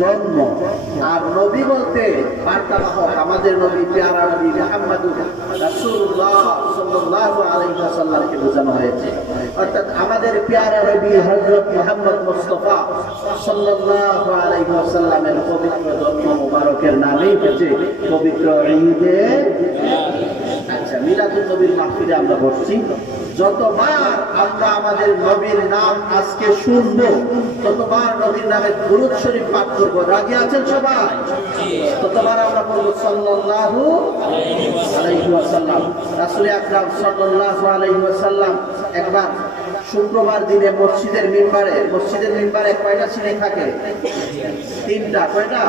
জন্ম। আর নবী বলতে বার্তাবাহক আমাদের নবী প্যারা নবী মুহাম্মদুর রাসূলুল্লাহ সাল্লাল্লাহু আলাইহি ওয়াসাল্লামকে বোঝানো হয়েছে। অর্থাৎ আমাদের প্যারা নবী হযরত মুহাম্মদ মুস্তাফা সাল্লাল্লাহু আলাইহি ওয়াসাল্লামের পবিত্র জন্ম মুবারকের নামেই হচ্ছে পবিত্র ঈদে। আচ্ছা, মিলাদুন নবীর মাহফিলে আমরা বসছি, যতবার আমরা আমাদের নবীর নাম আজকে শুনবো ততবার নবীর নামে দুরূদ শরীফ পাঠ করবো। রাজি আছেন সবাই? ততবার আমরা বলবো সাল্লাল্লাহু আলাইহি ওয়াসাল্লাম। রাসূল আকরাম সাল্লাল্লাহু আলাইহি ওয়াসাল্লাম একবার শুক্রবার দিনে মসজিদের মিম্বারে কয়টা সিঁড়ি থাকে? তিনটা। কয়টা?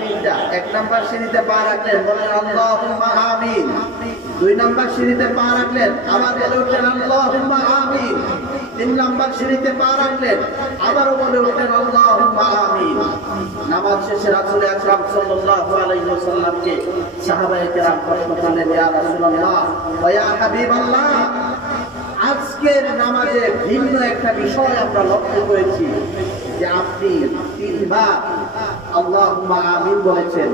তিনটা। এক নাম্বার সিঁড়িতে পা রাখলেন, বলেন আল্লাহুম্মা আমিন। দুই নাম্বার সিঁড়িতে পা রাখলেন, আবার বলে উঠলেন আল্লাহুম্মা আমিন। তিন নাম্বার সিঁড়িতে পা রাখলেন, আবারও বলে উঠলেন আল্লাহুম্মা আমিন। নামাজ শেষে রাসূল আকরাম সাল্লাল্লাহু আলাইহি ওয়াসাল্লামকে সাহাবায়ে কেরাম প্রশ্ন করলেন, ইয়া রাসূলুল্লাহ ওয়া ইয়া হাবিবাল্লাহ, আজকের নামাজে ভিন্ন একটা বিষয় আমরা লক্ষ্য করেছি যে আপনি তিনবার আল্লাহুম্মা আমিন বলেছেন।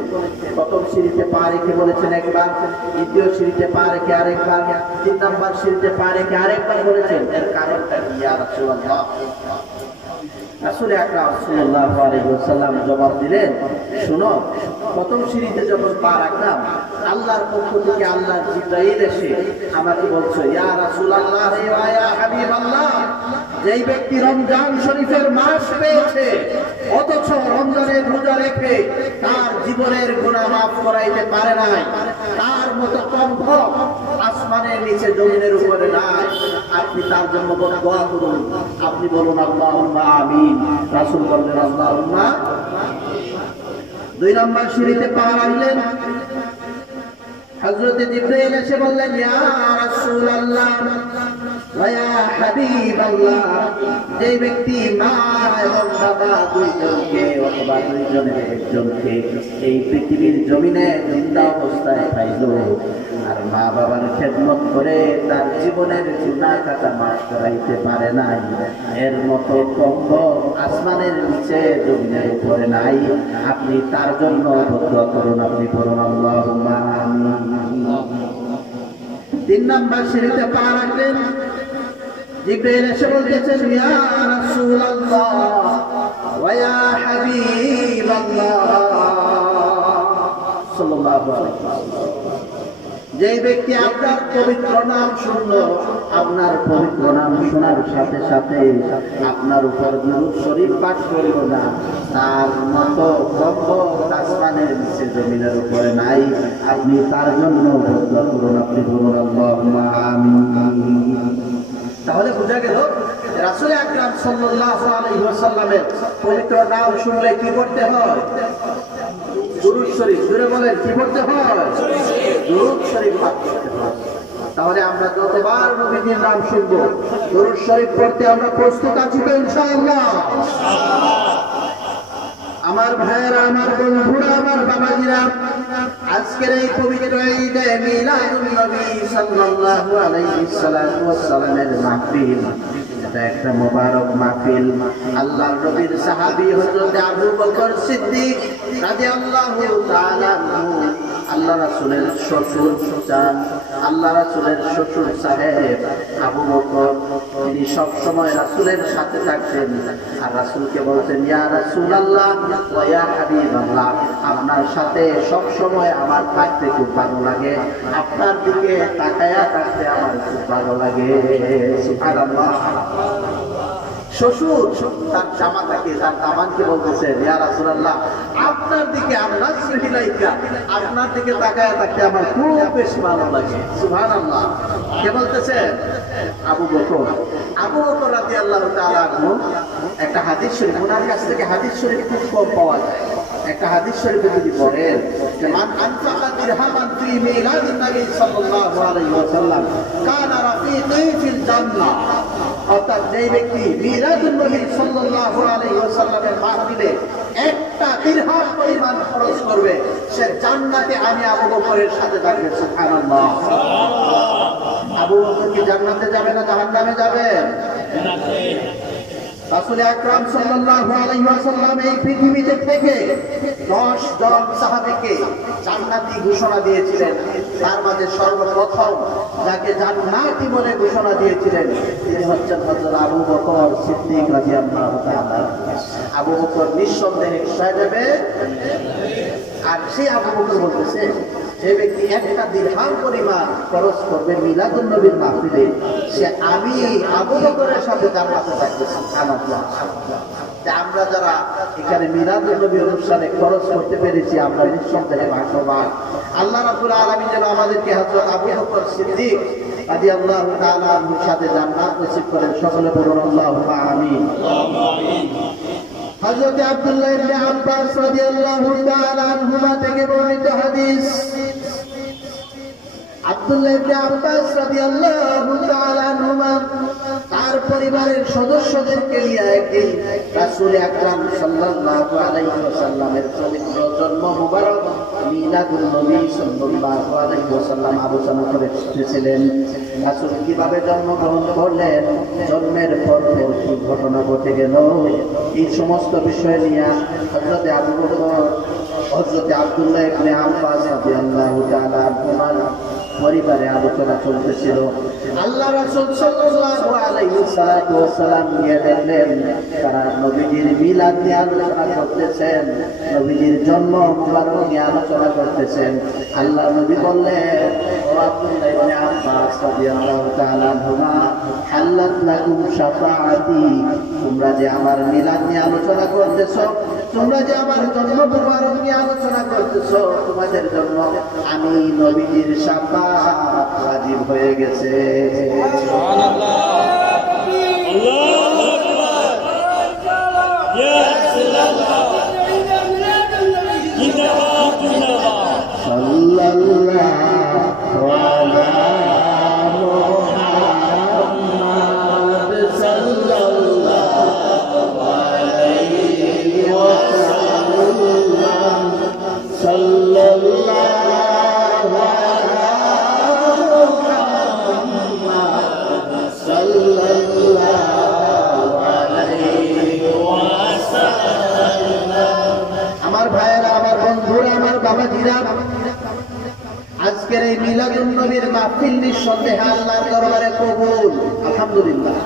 প্রথম সিঁড়িতে পা রেখে বলেছেন একবার, দ্বিতীয় সিঁড়িতে পা রেখে আরেকবার, তিন নাম্বার সিঁড়িতে পা রেখে আরেকবার বলেছেন। এর কারণটা কি ইয়া রাসূলুল্লাহ? রাসূল আকরাম সাল্লাল্লাহু আলাইহি ওয়াসাল্লাম জবাব দিলেন, শুনো, প্রথম সিঁড়িতে যখন পা রাখলাম আল্লাহর পক্ষ থেকে আল্লাহর জিবরাইল এসে আমাকে বলছো, ইয়া রাসূলুল্লাহ ওয়া ইয়া হাবিবাল্লাহ, যেই ব্যক্তি রমজান শরীফের মাস পেয়েছে অথচ রমজানের রোজা রেখে তার জীবনের গুনাহ মাফ করাইতে পারে নাই, তার মতো সম্ভব আসমানের নিচে জমিনের উপরে নাই, আপনি তার জন্য দোয়া করুন, আপনি বলুন আল্লাহুম্মা আমিন। রাসূল বললেন আল্লাহুম্মা। দুই নম্বর সিঁড়িতে পা রাখলেন, হযরত জিবরাইল এসে বললেন, ইয়া রাসূলুল্লাহ ওয়া ইয়া হাবিবাল্লাহ, যে ব্যক্তি মা এবং বাবা দুইজনকে অথবা দুইজনের একজনকে এই পৃথিবীর জমিনে জিন্দা অবস্থায় পাইল আর মা বাবার খেদমত করে তার জীবনের গুনাহ খাতা মাফ করাইতে পারে নাই, এর মতো সম্ভব আসমানের নিচে জমিনের উপরে নাই, আপনি তার জন্য দোয়া করুন, আপনি বলুন আল্লাহুম্মা আমিন। তিন নাম্বার সিঁড়িতে পা রাখলেন, জিবরাইল এসে বলতেছেন, ইয়া রাসূলুল্লাহ ওয়া ইয়া হাবিবাল্লাহ সাল্লাল্লাহু আলাইহি ওয়াসাল্লাম, যেই ব্যক্তি আপনার পবিত্র নাম শুনলো, আপনার পবিত্র নাম শোনার সাথে সাথে আপনার উপর দুরূদ শরীফ পাঠ করলো না, তার মতো সম্ভব আসমানের নিচে জমিনের উপরে নাই, আপনি তার জন্য দোয়া করুন, আপনি বলুন আল্লাহুম্মা আমিন। তাহলে বোঝা গেল রাসূল আকরাম সাল্লাল্লাহু আলাইহি ওয়াসাল্লামের পবিত্র নাম শুনলে কি করতে হয়? দুরূদ শরীফ। জোরে বলেন, কি করতে হয়? দুরূদ শরীফ পাঠ করতে হয়। তাহলে আমরা যতবার নবীর নাম শুনবো দুরূদ শরীফ পড়তে আমরা প্রস্তুত আছি তো ইনশাআল্লাহ? আমার ভাইয়েরা, আমার বন্ধুরা, আমার বাবাজিরা, আজকের এই পবিত্র ঈদে মিলাদুন নবী সাল্লাল্লাহু আলাইহি ওয়াসাল্লামের মাহফিল, এটা একটা মুবারক মাহফিল। আল্লাহর নবীর সাহাবী হযরত আবু বকর সিদ্দিক রাদিয়াল্লাহু তাআলা আনহু, আল্লাহ রাসূলের শ্বশুর চান, আল্লাহ রাসূলের শ্বশুর সাহেব আবু বকর, তিনি সব সময় রাসূলের সাথে থাকতেন আর রাসূলকে বলতেন, ইয়া রাসূলুল্লাহ ওয়া ইয়া হাবিবাল্লাহ, আপনার সাথে সব সময় আমার থাকতে খুব ভালো লাগে, আপনার দিকে তাকায়া থাকতে আমার খুব ভালো লাগে। সুবহানাল্লাহ। শ্বশুর তার জামাতাকে, তার দামানকে বলতেছেন, ইয়া রাসূলুল্লাহ, আপনার দিকে আপনার স্ত্রীলাইকা আপনার দিকে তাকায়া থাকতে আমার খুব বেশি ভালো লাগে। সুবহানাল্লাহ। কে বলতেছেন? আবু বকর। আবু বকর রাদিয়াল্লাহু তাআলা আনহু, একটা হাদিস শরীফ, ওনার কাছ থেকে হাদিস শরীফ খুব কম পাওয়া যায়। একটা হাদিস শরীফে যদি পড়েন যে মান আনফাকা দিরহামান ফি মিলাদিন নবী সাল্লাল্লাহু আলাইহি ওয়াসাল্লাম কানা রাফিকি ফিল জান্নাহ, অর্থাৎ যেই ব্যক্তি মিলাদুন নবী সাল্লাল্লাহু আলাইহি ওয়াসাল্লামের মাহফিলে একটা দিরহাম পরিমাণ খরচ করবে, সে জান্নাতে আমি আবু বকরের সাথে থাকবে। সুবহানাল্লাহ। আবু বকর কি জান্নাতে যাবে না জাহান্নামে যাবে? রাসূল আকরাম সাল্লাল্লাহু আলাইহি ওয়াসাল্লাম এই পৃথিবীতে থেকে 10 জন সাহাবীকে জান্নাতি ঘোষণা দিয়েছিলেন। তার মাঝে সর্বপ্রথম যাকে জান্নাতি বলে ঘোষণা দিয়েছিলেন তিনি হচ্ছেন হযরত আবু বকর সিদ্দিক রাদিয়াল্লাহু তাআলা। আবু বকর নিঃসন্দেহে সাহেবে, আর সেই আবু বকর বলতেছে যে ব্যক্তি একটা দিরহাম পরিমাণ খরচ করবে মিলাদুন নবীর মাহফিলে, সে আমি আবু বকরের সাথে জান্নাতে থাকবে। সুবহানাল্লাহ। আমরা যারা এখানে মিলাদুন নবী অনুষ্ঠানে খরচ করতে পেরেছি আমরা নিঃসন্দেহে ভাগ্যবান। আল্লাহ রাব্বুল আলামিন যেন আমাদেরকে হযরত আবু বকর সিদ্দিক রাদিয়াল্লাহু তাআলা আনহুর সাথে জান্নাত নসিব করেন। সকলে বলুন আল্লাহুম্মা আমিন। হযরত আব্দুল্লাহ ইবনে আব্বাস রাদিয়াল্লাহু তাআলা আনহুমা থেকে বর্ণিত হাদিস, আব্দুল্লাহ ইবনে আব্বাস রাদিয়াল্লাহু তাআলা আনহুমা তার পরিবারের সদস্যদেরকে নিয়ে একদিন রাসূল আকরাম সাল্লাল্লাহু আলাইহি ওয়াসাল্লামের পবিত্র জন্ম মুবারক মিলাদুন নবী সাল্লাল্লাহু আলাইহি ওয়াসাল্লাম আলোচনা করতেছিলেন। রাসূল কিভাবে জন্মগ্রহণ করলেন, জন্মের পর কি ঘটনা ঘটে গেল, এই সমস্ত বিষয় নিয়ে হযরত আবু বকর, হযরত আব্দুল্লাহ ইবনে আব্বাস রাদিয়াল্লাহু তাআলা আনহুমার পরিবারে আলোচনা চলতেছিল। আল্লাহ রাসূল সাল্লাল্লাহু আলাইহি ওয়াসাল্লাম নিয়ে দেখলেন তারা নবীজির মিলাদ নিয়ে আলোচনা করতেছেন, নবীজির জন্ম মুবারক নিয়ে আলোচনা করতেছেন। আল্লাহ নবী বললেন, ও আব্দুল্লাহ ইবনে আব্বাস রাদিয়াল্লাহু তাআলা আনহুমা, হাল্লাত লাকুম শাফাআতি, তোমরা যে আমার মিলাদ নিয়ে আলোচনা করতেছো, তোমরা যে আমার জন্ম মুবারক নিয়ে আলোচনা করতেছো, তোমাদের জন্য আমি নবীজির শাফাআত ওয়াজিব হয়ে গেছে। সুবহানাল্লাহ। আল্লাহু আকবার। ইয়া সাল্লাল্লাহু সাল্লাল্লাহু আলা মুহাম্মাদ সাল্লাল্লাহু আলাইহি ওয়াসাল্লাম সাল্লাল্লাহু আলা মুহাম্মাদ সাল্লাল্লাহু আলাইহি ওয়াসাল্লাম। আমার ভাইয়েরা, আমার বন্ধুরা, আমার বাবাজিরা, আজকের এই মিলাদুন নবীর মাহফিল নিঃসন্দেহে আল্লাহর দরবারে কবুল। আলহামদুলিল্লাহ,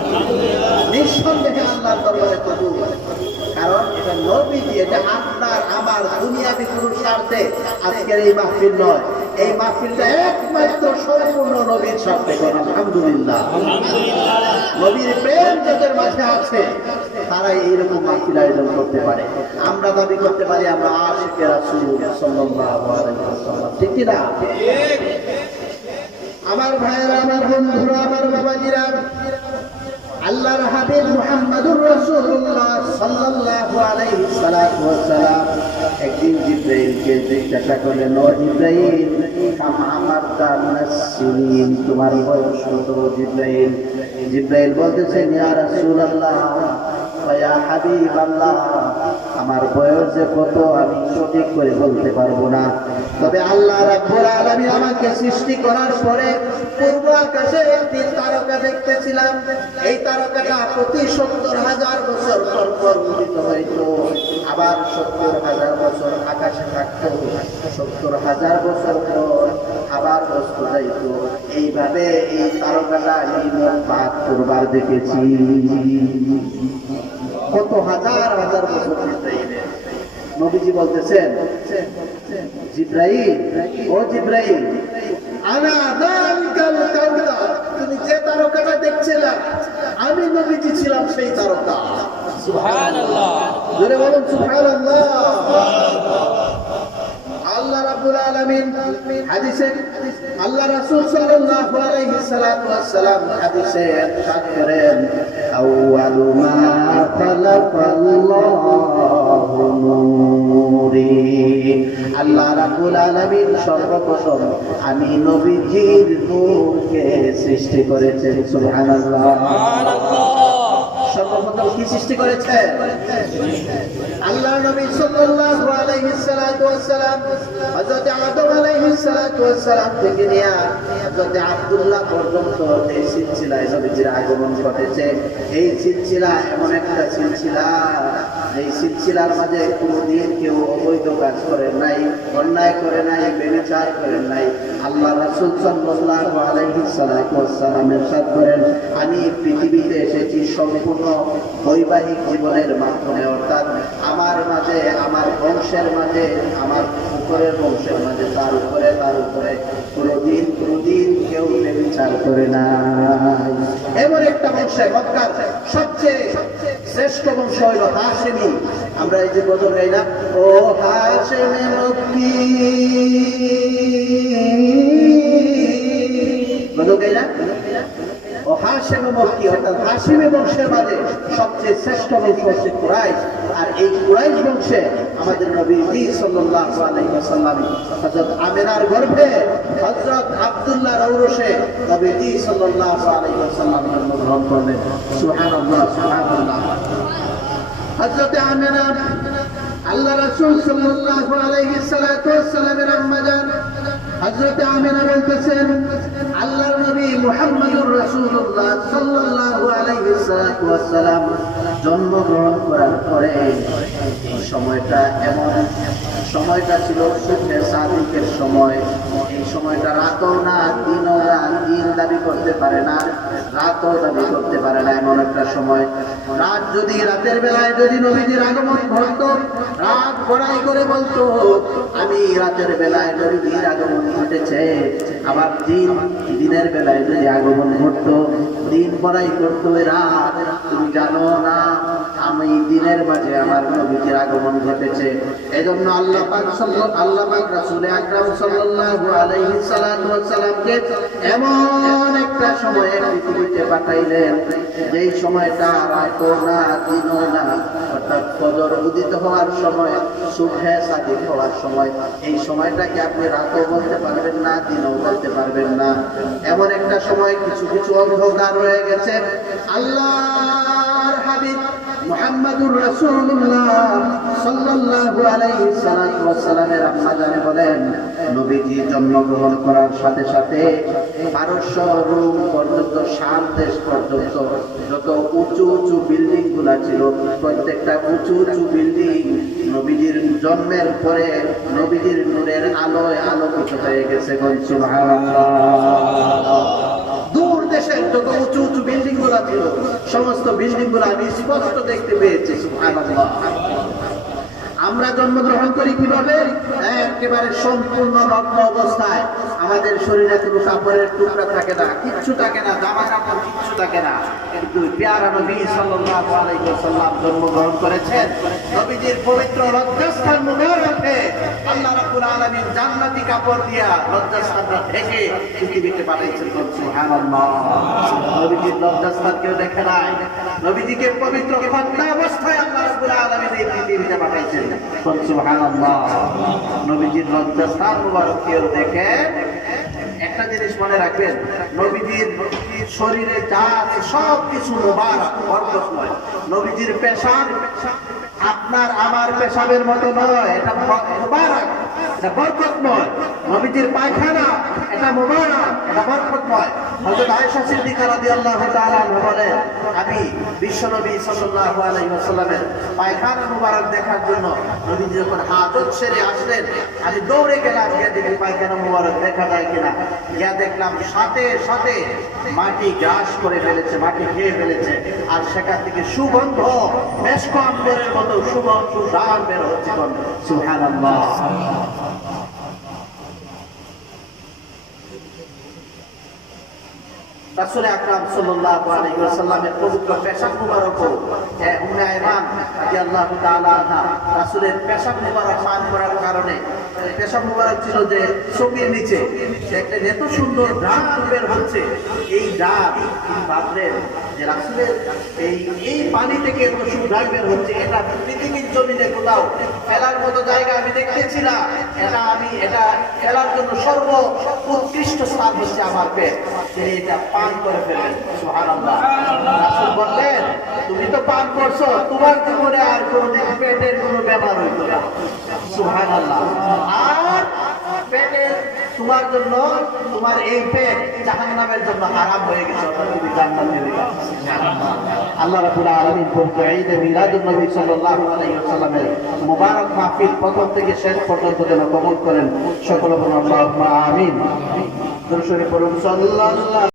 নিঃসন্দেহে আল্লাহর দরবারে কবুল। কারণ এটা নবীজি, এটা আপনার আমার দুনিয়াবি কোনো স্বার্থে আজকের এই মাহফিল নয়। এই মাহফিলটা একমাত্র সম্পূর্ণ নবীর স্বার্থে। আলহামদুলিল্লাহ। নবীর প্রেম যাদের মাঝে আছে তারাই এইরকম মাহফিল আয়োজন করতে পারে। আমরা দাবি করতে পারি আমরা আশিকে রাসূল সাল্লাল্লাহু আলাইহি ওয়াসাল্লাম, ঠিক কি না? আমার ভাইয়েরা, আমার বন্ধুরা, আমার বাবাজিরা, আল্লাহর হাবিব মুহাম্মদুর রাসূলুল্লাহ সাল্লাল্লাহু আলাইহি ওয়াসাল্লাম একদিন জিবরাইলকে জিজ্ঞাসা করলেন, ও জিবরাইল, কাম আমারতা নাসসিন, তোমার বয়স কত? জিবরাইল বলতেছেন, ইয়া রাসূলুল্লাহ, ইয়া হাবিবাল্লাহ, আমার বয়স যে কত আমি সঠিক করে বলতে পারবো না, তবে আল্লাহ রাব্বুল আলামিন আমাকে সৃষ্টি করার পরে পূর্ব আকাশে একটি তারকা দেখতেছিলাম। এই তারকাটা প্রতি 70,000 বছর পর পর উদিত হইতো, আবার 70,000 বছর আকাশে থাকতো, 70,000 বছর পর আবার অস্ত যাইত। এইভাবে এই তারকাটা আমি মোট 72 বার দেখেছি। কত হাজার হাজার বছর জিবরাইলের। নবীজি বলতেছেন, জিবরাইল, ও জিবরাইল, আনা যালিকাল কাউকাব, তুমি যে তারকাটা দেখছিলা আমি নবীজি ছিলাম সেই তারকা। সুবহানাল্লাহ। জোরে বলুন সুবহানাল্লাহ। আল্লাহ রাব্বুল আলামিন হাদিসে, আল্লাহ রাসূল সাল্লাল্লাহু আলাইহি ওয়াসাল্লাম হাদিসে ইরশাদ করেন, আউয়ালু মা খালাকাল্লাহু নূরি, আল্লাহ রাব্বুল আলামিন সর্বপ্রথম আমি নবীজির নূরকে সৃষ্টি করেছেন। সুবহানাল্লাহ। সুবহানাল্লাহ। সর্বপ্রথম কি সৃষ্টি করেছেন? আল্লাহ নবী সাল্লাল্লাহু আলাইহি সাল্লাতু ওয়াস সালাম হযরত আদম আলাইহিস সালাতু ওয়াস সালাম থেকে নিয়ে হযরত আব্দুল্লাহ পর্যন্ত এই সিলসিলায় নবীজির আগমন ঘটেছে। এই সিলসিলা এমন একটা সিলসিলা, এই সিলসিলার মাঝে কোনোদিন কেউ অবৈধ কাজ করেন নাই, অন্যায় করে নাই, ব্যভিচার করেন নাই। আল্লাহ রাসূল সাল্লাল্লাহু আলাইহি সাল্লাতু ওয়াস সালাম ইরশাদ করেন, আমি পৃথিবীতে এসেছি সম্পূর্ণ বৈবাহিক জীবনের মাধ্যমে, অর্থাৎ আমার মাঝে, আমার বংশের মাঝে, আমার উপরের বংশের মাঝে, তার উপরে কোনোদিন কেউ ব্যভিচার করে নাই। এমন একটা বংশে, মক্কার সবচেয়ে শ্রেষ্ঠ বংশ হইল হাশেমি। আমরা এই যে গজল গাই না, ও হাশেমে মক্কি, গজল গাই না, ও হাশেম মক্কি, অর্থাৎ হাশিমি বংশের মাঝে সবচেয়ে শ্রেষ্ঠ বংশ হচ্ছে কুরাইশ। আর এই কুরাইশ বংশে আমাদের নবী সাল্লাল্লাহু আলাইহি ওয়াসাল্লাম হযরত আমিনার গর্ভে হযরত আব্দুল্লাহর ঔরসে নবী সাল্লাল্লাহু আলাইহি ওয়াসাল্লাম জন্মগ্রহণ করলেন। সুবহানাল্লাহ, সুবহানাল্লাহ। হযরত আমিনা আল্লাহ রাসূল সাল্লাল্লাহু আলাইহি ওয়াসাল্লামের আম্মা জান হযরত আমিনা বলতেছেন, আল্লাহর নবী মুহাম্মদুর রাসূলুল্লাহ সাল্লাল্লাহু আলাইহি ওয়াসাল্লাম জন্মগ্রহণ করার পরে এই সময়টা এমন সময়টা ছিল সুখে সাদিকের সময়। এই সময়টা রাতও না দিনও না, দিন দাবি করতে পারে না, রাতও দাবি করতে পারে না, এমন একটা সময়। রাতের বেলায় যদি নবীজির আগমন ঘটতো, রাত বড়াই করে বলতো, আমি রাতের বেলায় নবীজির আগমন ঘটেছে। আবার দিনের বেলায় যদি আগমন ঘটতো, দিন বড়াই করতো, রাত তুমি জানো না আমি দিনের মাঝে আমার নবীজির আগমন ঘটেছে। এজন্য আল্লাহ পাক রাসূল আকরাম সাল্লাল্লাহু আলাইহি সাল্লামকে এমন একটা সময়ে পৃথিবীতে পাঠাইলেন, যেই সময়টা রাতও না দিনও না, অর্থাৎ ফজর উদিত হওয়ার সময়, সুবহে সাদিক হওয়ার সময়। এই সময়টাকে আপনি রাতও বলতে পারবেন না, দিনও বলতে পারবেন না। এমন একটা সময় কিছু অন্ধকার রয়ে গেছে। আল্লাহর হাবিব মুহাম্মদুর রাসূলুল্লাহ সাল্লাল্লাহু আলাইহি ওয়াসাল্লামের আম্মা জান বলেন, নবীজি জন্মগ্রহণ করার সাথে সাথে পারস্য, রোম পর্যন্ত, শাম দেশ পর্যন্ত যত উঁচু উঁচু বিল্ডিং গুলা ছিল, প্রত্যেকটা উঁচু উঁচু বিল্ডিং নবীজির জন্মের পরে নবীজির নূরের আলোয় আলোকিত হয়ে গেছে। সুবহানাল্লাহ। দূর দেশের যত উঁচু উঁচু বিল্ডিং গুলা ছিল, সমস্ত বিল্ডিং গুলা আমি স্পষ্ট দেখতে পেয়েছি। সুবহানাল্লাহ। আমরা জন্মগ্রহণ করি কিভাবে? একেবারে সম্পূর্ণ নগ্ন অবস্থায়। আমাদের শরীরে কোনো কাপড়ের টুকরা থাকে না, কিচ্ছু থাকে না, জামা কাপড় কিচ্ছু থাকে না। কিন্তু প্যারা নবী সাল্লাল্লাহু আলাইহি ওয়াসাল্লাম জন্মগ্রহণ করেছেন। নবীজির পবিত্র লজ্জাস্থান মুবারকে আল্লাহ রাব্বুল আলামিন জান্নাতি কাপড় দিয়া লজ্জাস্থানটা ঢেকে পৃথিবীতে পাঠিয়েছেন। সুবহানাল্লাহ। নবীজির লজ্জাস্থান কেউ দেখে নাই। নবীজিকে পবিত্র খন্ডা অবস্থায় আল্লাহ রাব্বুল আলামিন এই পৃথিবীতে পাঠিয়েছেন। সুবহানাল্লাহ। নবীজির লজ্জাস্থান মুবারক কেউ দেখে, একটা জিনিস মনে রাখবেন, নবীজির শরীরে যা আছে সব কিছু মুবারক, বরকতময়। নবীজির পেশাব আপনার আমার পেশাবের মতো নয়, এটা মুবারক, এটা বরকতময়। নবীজির পায়খানা এটা মুবারক, এটা বরকতময়। হযরত আয়েশা সিদ্দিকা রাদিয়াল্লাহু তাআলা আনহা বলেন, আমি বিশ্বনবী সাল্লাল্লাহু আলাইহি ওয়াসাল্লামের পায়খানা মুবারক দেখার জন্য নবীজি যখন হাজত সেরে আসলেন, আমি দৌড়ে গেলাম, গিয়ে দেখি পায়খানা মুবারক দেখা যায় কিনা। গিয়ে দেখলাম সাথে সাথে মাটি গ্রাস করে ফেলেছে, মাটি খেয়ে ফেলেছে, আর সেখান থেকে সুগন্ধ মেশক আম্বরের মতো সুগন্ধ সুঘ্রাণ বের হচ্ছে। সুবহানাল্লাহ। রাসূল আকরাম সাল্লাল্লাহু আলাইহি ওয়াসাল্লামের পবিত্র পেশাব মুবারক উম্মে আয়মান রাদিয়াল্লাহু তাআলা আনহা রাসূলের পেশাব মুবারক পান করার কারণে, পেশাব মুবারক ছিল যে চোখের নিচে একটা এত সুন্দর ঘ্রাণ বের হচ্ছে। এই ঘ্রাণ ভাবলেন যে রাসূলের এই পানি থেকে এত সুঘ্রাণ বের হচ্ছে, এটা পৃথিবীর জমিনে কোথাও ফেলার মতো জায়গা আমি দেখতেছি না। এটা ফেলার জন্য উৎকৃষ্ট স্থান হচ্ছে আমার পেট। তিনি এটা পান করে ফেলেন। সুবহানাল্লাহ। রাসূল বললেন, তুমি তো পান করছো, তোমার জীবনে আর কোনোদিন পেটের কোনো ব্যাপার হইতো না। সুবহানাল্লাহ। আর পেটের তোমার জন্য, তোমার এই পেট জাহান্নামের জন্য হারাম হয়ে গেছে, তুমি জান্নাতে হয়ে গেছে। সুবহানাল্লাহ। আল্লাহ রাব্বুল আলামিন পবিত্র ঈদে মিলাদুন নবী সাল্লাল্লাহু আলাইহি ওয়াসাল্লামের মুবারক মাহফিল প্রথম থেকে শেষ পর্যন্ত যেন কবুল করেন। সকলে বলুন আল্লাহুম্মা আমিন। দরুদ শরীফ পড়ুন সাল্লাল্লাহু